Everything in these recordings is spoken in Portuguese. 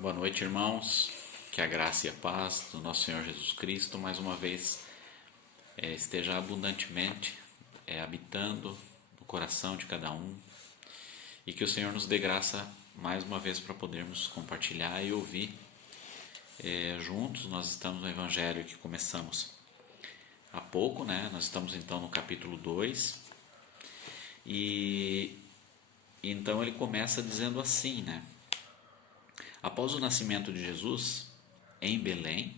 Boa noite, irmãos. Que a graça e a paz do nosso Senhor Jesus Cristo, mais uma vez, esteja abundantemente habitando no coração de cada um e que o Senhor nos dê graça mais uma vez para podermos compartilhar e ouvir juntos. Nós estamos no Evangelho que começamos há pouco, né? Nós estamos então no capítulo 2 e então ele começa dizendo assim, né? Após o nascimento de Jesus, em Belém,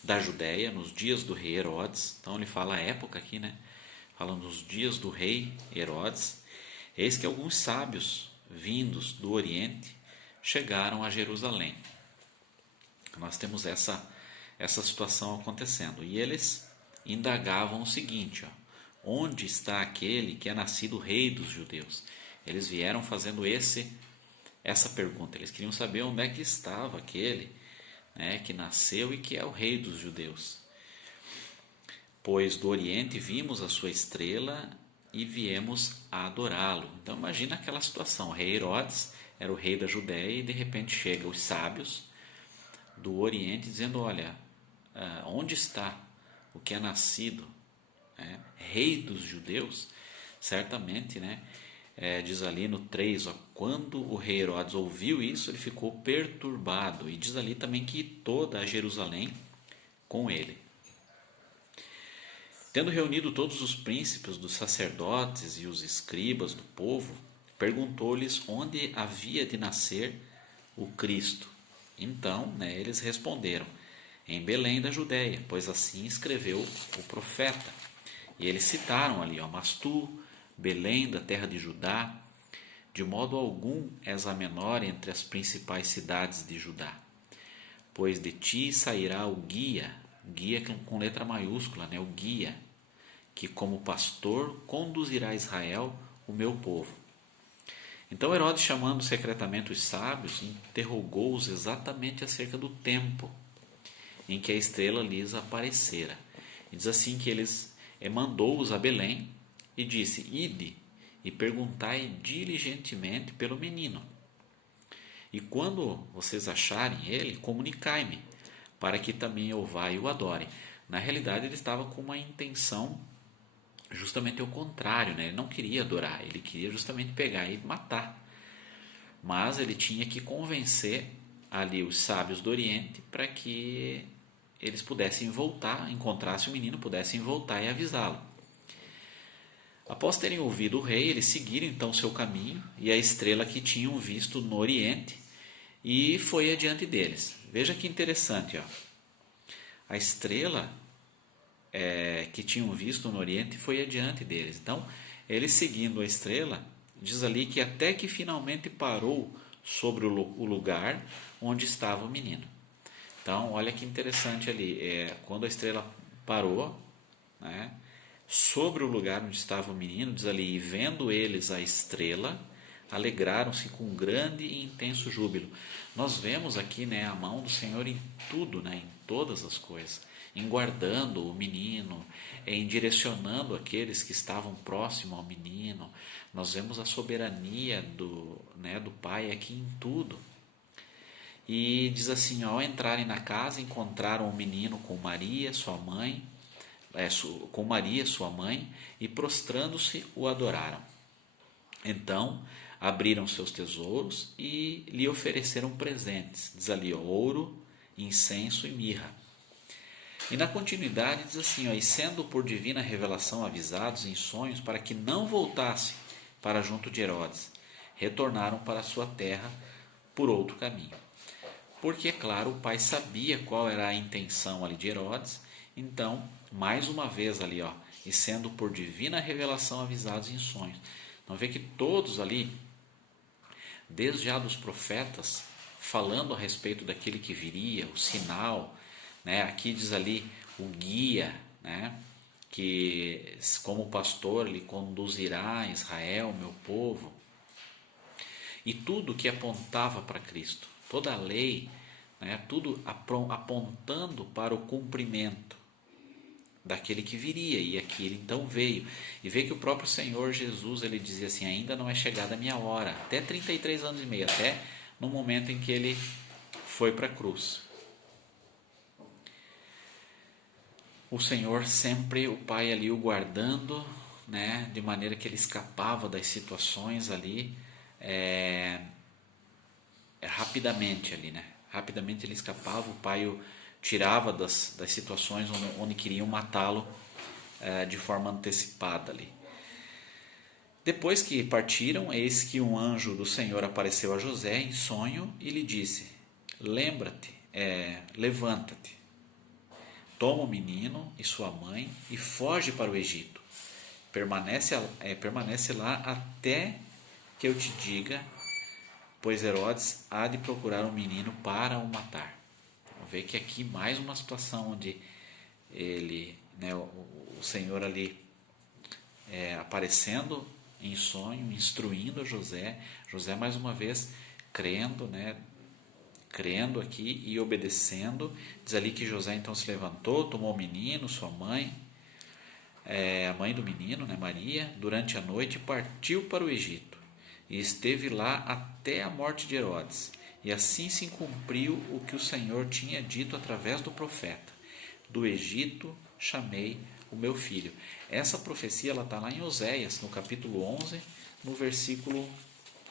da Judéia, nos dias do rei Herodes, então ele fala a época aqui, né? Falando dos dias do rei Herodes, eis que alguns sábios vindos do Oriente chegaram a Jerusalém. Nós temos essa situação acontecendo. E eles indagavam o seguinte, ó, onde está aquele que é nascido rei dos judeus? Eles vieram fazendo essa pergunta. Eles queriam saber onde é que estava aquele, né, que nasceu e que é o rei dos judeus. Pois do Oriente vimos a sua estrela e viemos a adorá-lo. Então imagina aquela situação. O rei Herodes era o rei da Judéia e de repente chegam os sábios do Oriente dizendo, olha, onde está o que é nascido, né, rei dos judeus? Certamente, né, diz ali no 3, ó, quando o rei Herodes ouviu isso, ele ficou perturbado. E diz ali também que toda a Jerusalém com ele. Tendo reunido todos os príncipes dos sacerdotes e os escribas do povo, perguntou-lhes onde havia de nascer o Cristo. Então, né, eles responderam, em Belém da Judéia, pois assim escreveu o profeta. E eles citaram ali, ó, mas tu, Belém da terra de Judá, de modo algum és a menor entre as principais cidades de Judá, pois de ti sairá o guia com letra maiúscula, né, o guia, que como pastor conduzirá Israel, o meu povo. Então Herodes, chamando secretamente os sábios, interrogou-os exatamente acerca do tempo em que a estrela lhes aparecera. E diz assim que eles mandou-os a Belém e disse, ide e perguntai diligentemente pelo menino. E quando vocês acharem ele, comunicai-me, para que também eu vá e o adore. Na realidade, ele estava com uma intenção justamente o contrário, né? Ele não queria adorar, ele queria justamente pegar e matar. Mas ele tinha que convencer ali os sábios do Oriente para que eles pudessem voltar, encontrasse o menino, pudessem voltar e avisá-lo. Após terem ouvido o rei, eles seguiram então seu caminho e a estrela que tinham visto no Oriente e foi adiante deles. Veja que interessante, ó. A estrela que tinham visto no Oriente foi adiante deles. Então, eles seguindo a estrela, diz ali que até que finalmente parou sobre o lugar onde estava o menino. Então, olha que interessante ali, quando a estrela parou, né, sobre o lugar onde estava o menino, diz ali, e vendo eles a estrela, alegraram-se com grande e intenso júbilo. Nós vemos aqui, né, a mão do Senhor em tudo, né, em todas as coisas, em guardando o menino, em direcionando aqueles que estavam próximos ao menino. Nós vemos a soberania do Pai aqui em tudo. E diz assim, ao entrarem na casa, encontraram o menino com Maria, sua mãe, e prostrando-se o adoraram. Então abriram seus tesouros e lhe ofereceram presentes, diz ali, ouro, incenso e mirra. E na continuidade diz assim, ó, e sendo por divina revelação avisados em sonhos para que não voltassem para junto de Herodes, retornaram para sua terra por outro caminho. Porque, é claro, o pai sabia qual era a intenção ali de Herodes, então, mais uma vez ali, ó, e sendo por divina revelação avisados em sonhos. Então vê que todos ali, desde já dos profetas, falando a respeito daquele que viria, o sinal, né? Aqui diz ali o guia, né? Que como pastor lhe conduzirá Israel, meu povo. E tudo que apontava para Cristo, toda a lei, né? Tudo apontando para o cumprimento daquele que viria, e aquele então veio. E vê que o próprio Senhor Jesus, ele dizia assim, ainda não é chegada a minha hora, até 33 anos e meio, até no momento em que ele foi para a cruz. O Senhor sempre, o Pai ali o guardando, né, de maneira que ele escapava das situações ali, rapidamente ali, né? Rapidamente ele escapava, o Pai o tirava das situações onde queriam matá-lo de forma antecipada ali. Depois que partiram, eis que um anjo do Senhor apareceu a José em sonho e lhe disse: lembra-te, levanta-te, toma o menino e sua mãe e foge para o Egito. Permanece lá até que eu te diga, pois Herodes há de procurar o menino para o matar. Vamos ver que aqui mais uma situação onde ele, né, o Senhor ali aparecendo em sonho, instruindo a José. José mais uma vez crendo, né, crendo aqui e obedecendo. Diz ali que José então se levantou, tomou o menino, sua mãe, a mãe do menino, né, Maria, durante a noite partiu para o Egito e esteve lá até a morte de Herodes. E assim se cumpriu o que o Senhor tinha dito através do profeta: do Egito chamei o meu filho. Essa profecia está lá em Oséias, no capítulo 11, no versículo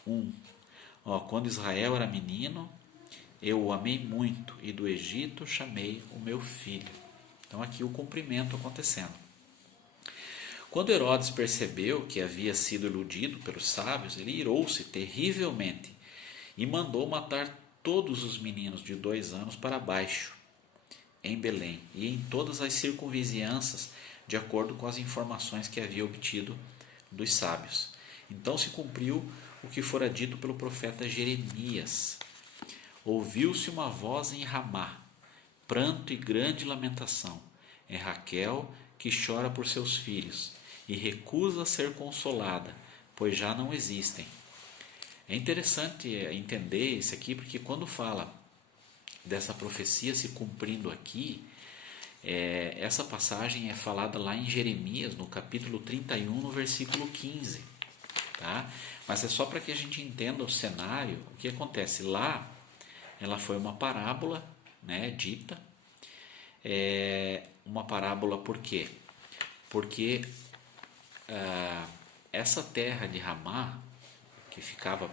1. Quando Israel era menino, eu o amei muito, e do Egito chamei o meu filho. Então aqui o cumprimento acontecendo. Quando Herodes percebeu que havia sido iludido pelos sábios, ele irou-se terrivelmente e mandou matar todos os meninos de 2 anos para baixo, em Belém e em todas as circunvizinhanças, de acordo com as informações que havia obtido dos sábios. Então se cumpriu o que fora dito pelo profeta Jeremias. Ouviu-se uma voz em Ramá, pranto e grande lamentação. É Raquel que chora por seus filhos e recusa ser consolada, pois já não existem. É interessante entender isso aqui, porque quando fala dessa profecia se cumprindo aqui, essa passagem é falada lá em Jeremias, no capítulo 31, no versículo 15. Tá? Mas é só para que a gente entenda o cenário. O que acontece lá, ela foi uma parábola, né, dita. Uma parábola por quê? Porque essa terra de Ramá, que ficava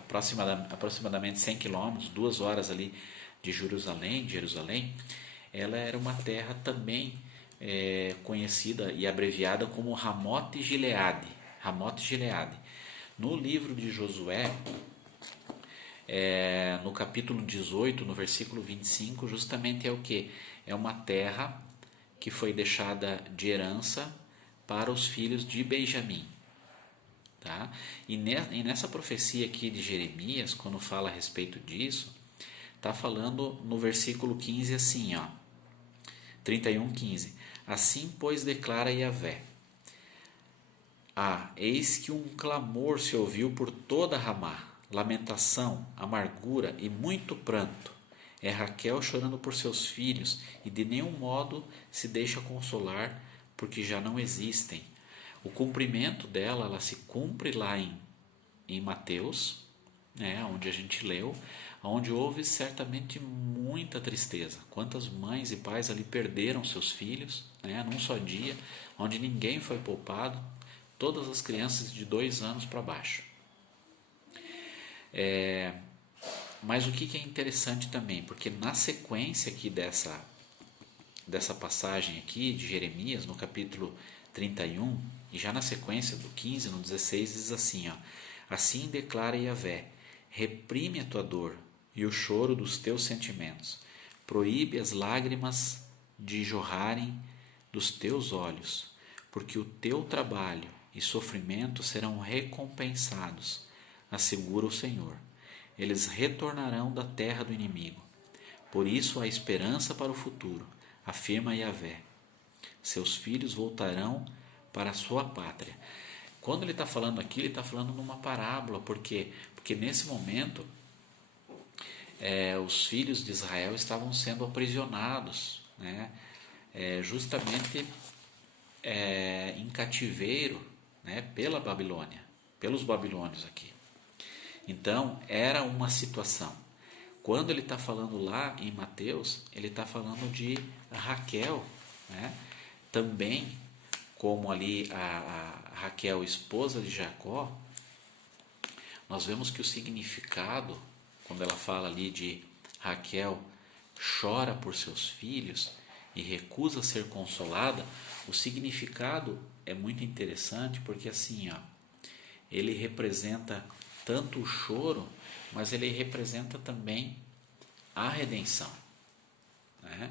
aproximadamente 100 quilômetros, 2 horas ali de Jerusalém, ela era uma terra também conhecida e abreviada como Ramote Gileade. No livro de Josué, no capítulo 18, no versículo 25, justamente é o que? É uma terra que foi deixada de herança para os filhos de Benjamim. Tá? E nessa profecia aqui de Jeremias, quando fala a respeito disso, está falando no versículo 15 assim, 31:15. Assim, pois, declara Yahvé: eis que um clamor se ouviu por toda Ramá, lamentação, amargura e muito pranto. É Raquel chorando por seus filhos e de nenhum modo se deixa consolar, porque já não existem. O cumprimento dela, ela se cumpre lá em Mateus, né, onde a gente leu, onde houve certamente muita tristeza. Quantas mães e pais ali perderam seus filhos, né, num só dia, onde ninguém foi poupado, todas as crianças de 2 anos para baixo. Mas o que é interessante também, porque na sequência aqui dessa passagem aqui de Jeremias, no capítulo 31, e já na sequência do 15, no 16, diz assim, assim declara Yahvé: reprime a tua dor e o choro dos teus sentimentos, proíbe as lágrimas de jorrarem dos teus olhos, porque o teu trabalho e sofrimento serão recompensados, assegura o Senhor. Eles retornarão da terra do inimigo. Por isso há esperança para o futuro, afirma Yahvé. Seus filhos voltarão para a sua pátria. Quando ele está falando aqui, ele está falando numa parábola. Por quê? Porque nesse momento os filhos de Israel estavam sendo aprisionados, né? Justamente em cativeiro, né? Pela Babilônia, pelos babilônios aqui. Então era uma situação. Quando ele está falando lá em Mateus, ele está falando de Raquel, né? Também, como ali a Raquel, esposa de Jacó, nós vemos que o significado, quando ela fala ali de Raquel chora por seus filhos e recusa ser consolada, o significado é muito interessante, porque assim, ó, ele representa tanto o choro, mas ele representa também a redenção, né?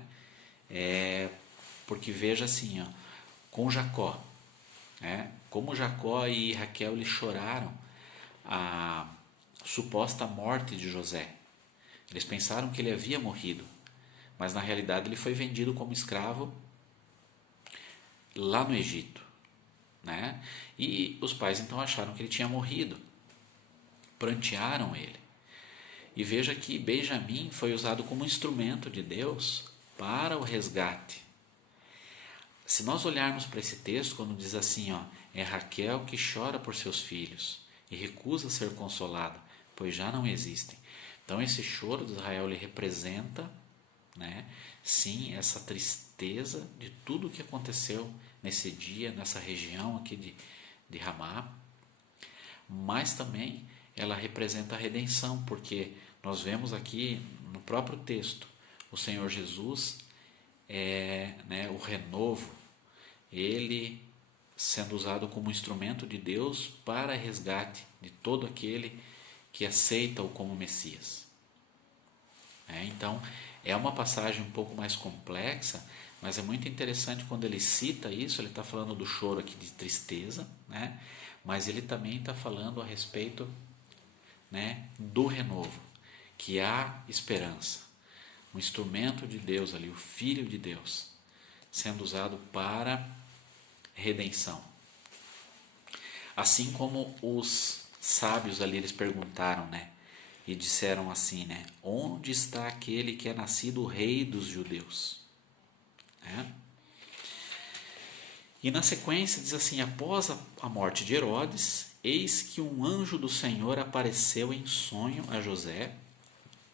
Porque veja assim, ó, com Jacó, né? Como Jacó e Raquel eles choraram a suposta morte de José. Eles pensaram que ele havia morrido, mas na realidade ele foi vendido como escravo lá no Egito, né? E os pais então acharam que ele tinha morrido, prantearam ele. E veja que Benjamim foi usado como instrumento de Deus para o resgate. Se nós olharmos para esse texto, quando diz assim, ó, é Raquel que chora por seus filhos e recusa ser consolada, pois já não existem. Então esse choro de Israel ele representa, né, sim, essa tristeza de tudo o que aconteceu nesse dia, nessa região aqui de Ramá, mas também ela representa a redenção, porque nós vemos aqui no próprio texto, o Senhor Jesus né, o renovo, ele sendo usado como instrumento de Deus para resgate de todo aquele que aceita-o como Messias. Então, é uma passagem um pouco mais complexa, mas é muito interessante quando ele cita isso. Ele está falando do choro aqui de tristeza, né? Mas ele também está falando a respeito, né, do renovo, que há esperança, um instrumento de Deus ali, o Filho de Deus, sendo usado para redenção. Assim como os sábios ali, eles perguntaram, né, e disseram assim, né, onde está aquele que é nascido o rei dos judeus? E na sequência diz assim, após a morte de Herodes, eis que um anjo do Senhor apareceu em sonho a José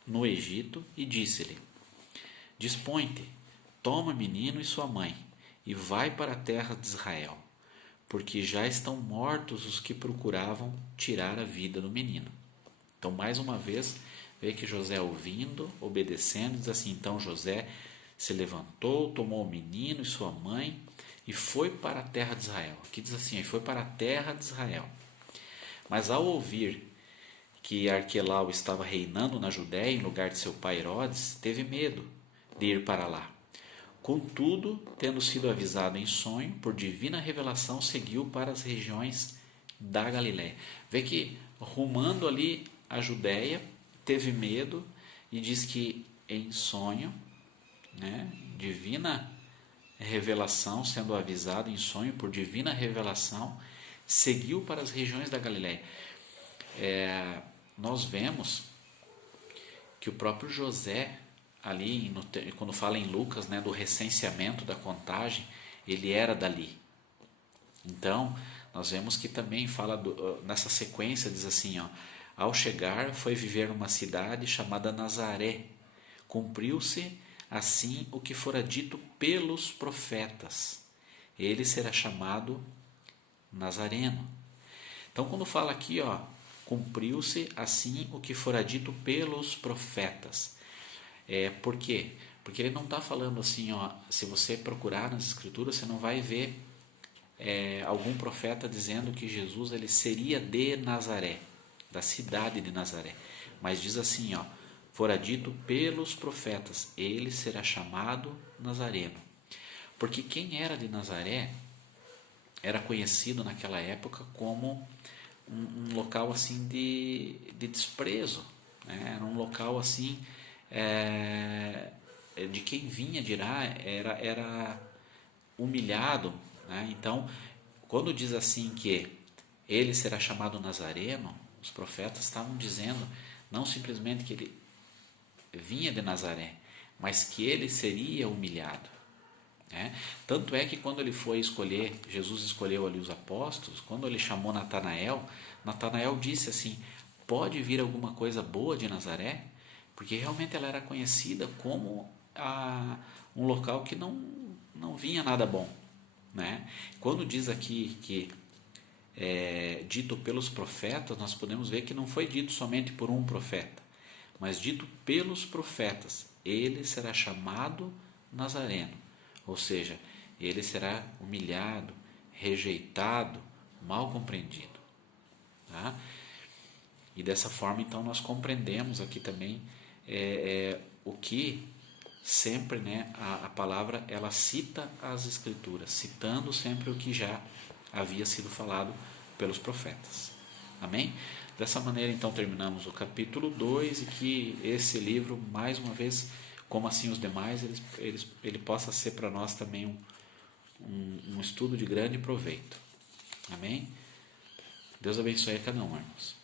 no Egito e disse-lhe, dispõe-te, toma o menino e sua mãe e vai para a terra de Israel, porque já estão mortos os que procuravam tirar a vida do menino. Então, mais uma vez, vê que José ouvindo, obedecendo, diz assim, então José se levantou, tomou o menino e sua mãe e foi para a terra de Israel. Aqui diz assim, foi para a terra de Israel. Mas ao ouvir que Arquelau estava reinando na Judéia em lugar de seu pai Herodes, teve medo de ir para lá. Contudo, tendo sido avisado em sonho, por divina revelação, seguiu para as regiões da Galiléia. Vê que, rumando ali a Judéia, teve medo e diz que em sonho, né, divina revelação, sendo avisado em sonho por divina revelação, seguiu para as regiões da Galiléia. Nós vemos que o próprio José, ali, quando fala em Lucas, né, do recenseamento, da contagem, ele era dali. Então, nós vemos que também fala, nessa sequência, diz assim, ó, ao chegar, foi viver numa cidade chamada Nazaré. Cumpriu-se assim o que fora dito pelos profetas. Ele será chamado Nazareno. Então, quando fala aqui, ó, cumpriu-se assim o que fora dito pelos profetas. Por quê? Porque ele não está falando assim, ó, se você procurar nas escrituras, você não vai ver algum profeta dizendo que Jesus ele seria de Nazaré, da cidade de Nazaré. Mas diz assim, ó, fora dito pelos profetas, ele será chamado Nazareno. Porque quem era de Nazaré era conhecido naquela época como um local assim de desprezo, né? Era um local assim de quem vinha de lá era humilhado, né? Então, quando diz assim que ele será chamado Nazareno, os profetas estavam dizendo não simplesmente que ele vinha de Nazaré, mas que ele seria humilhado. Tanto é que quando ele foi escolher, Jesus escolheu ali os apóstolos, quando ele chamou Natanael, Natanael disse assim, pode vir alguma coisa boa de Nazaré? porque realmente ela era conhecida como um local que não vinha nada bom, né? Quando diz aqui que é dito pelos profetas, nós podemos ver que não foi dito somente por um profeta, mas dito pelos profetas. Ele será chamado Nazareno, ou seja, ele será humilhado, rejeitado, mal compreendido. Tá? E dessa forma, então, nós compreendemos aqui também o que sempre, né, a palavra ela cita as Escrituras, citando sempre o que já havia sido falado pelos profetas. Amém? Dessa maneira, então, terminamos o capítulo 2 e que esse livro, mais uma vez, como assim os demais, ele possa ser para nós também um estudo de grande proveito. Amém? Deus abençoe a cada um, irmãos.